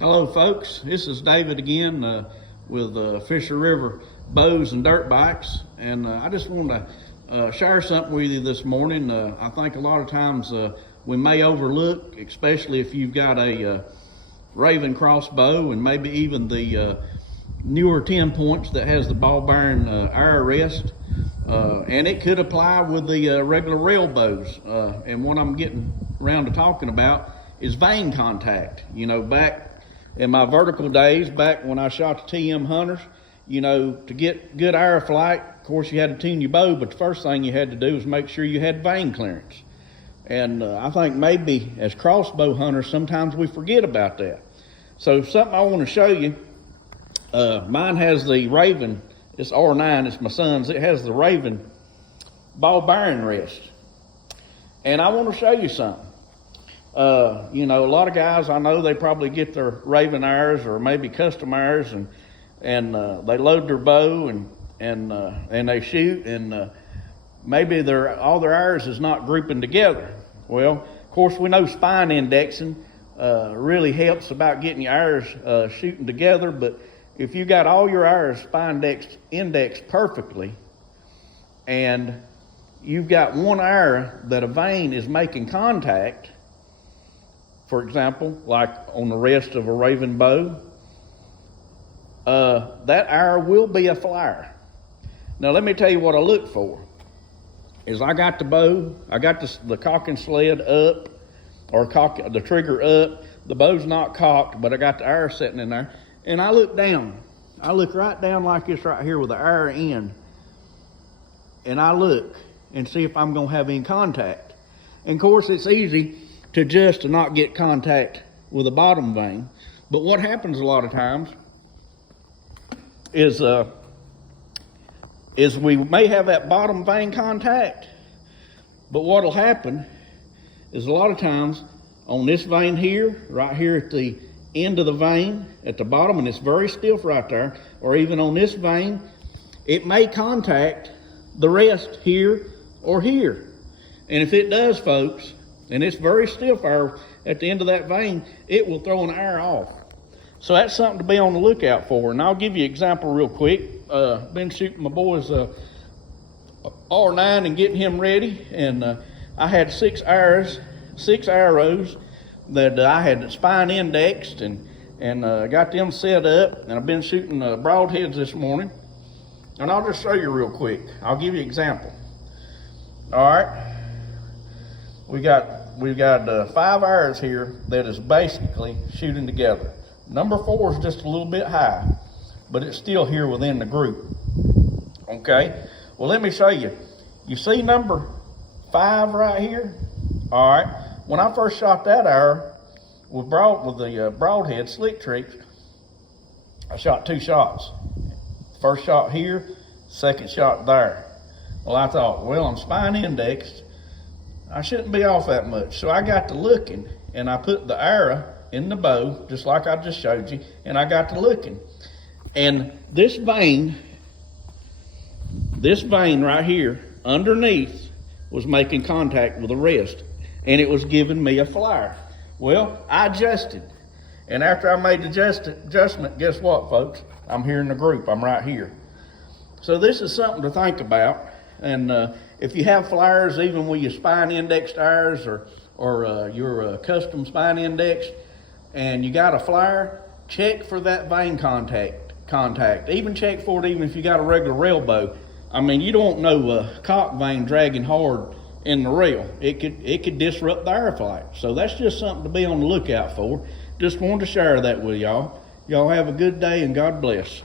Hello folks, this is David again with Fisher River Bows and Dirt Bikes, and I just want to share something with you this morning. I think a lot of times we may overlook, especially if you've got a Raven crossbow and maybe even the newer 10 points that has the ball bearing arrow rest, and it could apply with the regular rail bows. And what I'm getting around to talking about is vane contact. You know, back in my vertical days, back when I shot the TM hunters, you know, to get good arrow flight, of course you had to tune your bow, but the first thing you had to do was make sure you had vane clearance. And I think maybe as crossbow hunters, sometimes we forget about that. So something I want to show you, mine has the Raven, it's R9, it's my son's, it has the Raven ball bearing rest. And I want to show you something. You know, a lot of guys, I know they probably get their Raven arrows or maybe custom arrows and they load their bow and they shoot, and maybe all their arrows is not grouping together. Well, of course, we know spine indexing really helps about getting your arrows shooting together, but if you got all your arrows spine indexed perfectly and you've got one arrow that a vane is making contact, for example, like on the rest of a Raven bow, that arrow will be a flyer. Now let me tell you what I look for. Is I got the bow, I got the cocking sled up, or the trigger up, the bow's not cocked, but I got the arrow sitting in there, and I look down. I look right down like this right here with the arrow in, and I look and see if I'm gonna have any contact. And of course it's easy to not get contact with the bottom vane. But what happens a lot of times is we may have that bottom vane contact, but what'll happen is a lot of times on this vane here, right here at the end of the vane, at the bottom, and it's very stiff right there, or even on this vane, it may contact the rest here or here. And if it does, folks, and it's very stiff arrow at the end of that vane, it will throw an arrow off. So that's something to be on the lookout for. And I'll give you an example real quick. Been shooting my boy's R9 and getting him ready, and I had six arrows that I had spine indexed and got them set up, and I've been shooting broadheads this morning. And I'll just show you real quick. I'll give you an example. All right. We've got 5 arrows here that is basically shooting together. Number 4 is just a little bit high, but it's still here within the group. Okay, well let me show you. You see number 5 right here? All right, when I first shot that arrow with the broadhead slick tricks, I shot 2 shots. First shot here, second shot there. Well, I thought, well, I'm spine indexed, I shouldn't be off that much. So I got to looking, and I put the arrow in the bow, just like I just showed you, and I got to looking. And this vane right here, underneath, was making contact with the rest, and it was giving me a flyer. Well, I adjusted, and after I made the adjustment, guess what, folks? I'm here in the group, I'm right here. So this is something to think about. And if you have flyers, even with your spine indexed arrows or your custom spine index, and you got a flyer, check for that vane contact. Even check for it even if you got a regular rail bow. I mean, you don't know cock vane dragging hard in the rail. It could disrupt the arrow flight. So that's just something to be on the lookout for. Just wanted to share that with y'all. Y'all have a good day and God bless.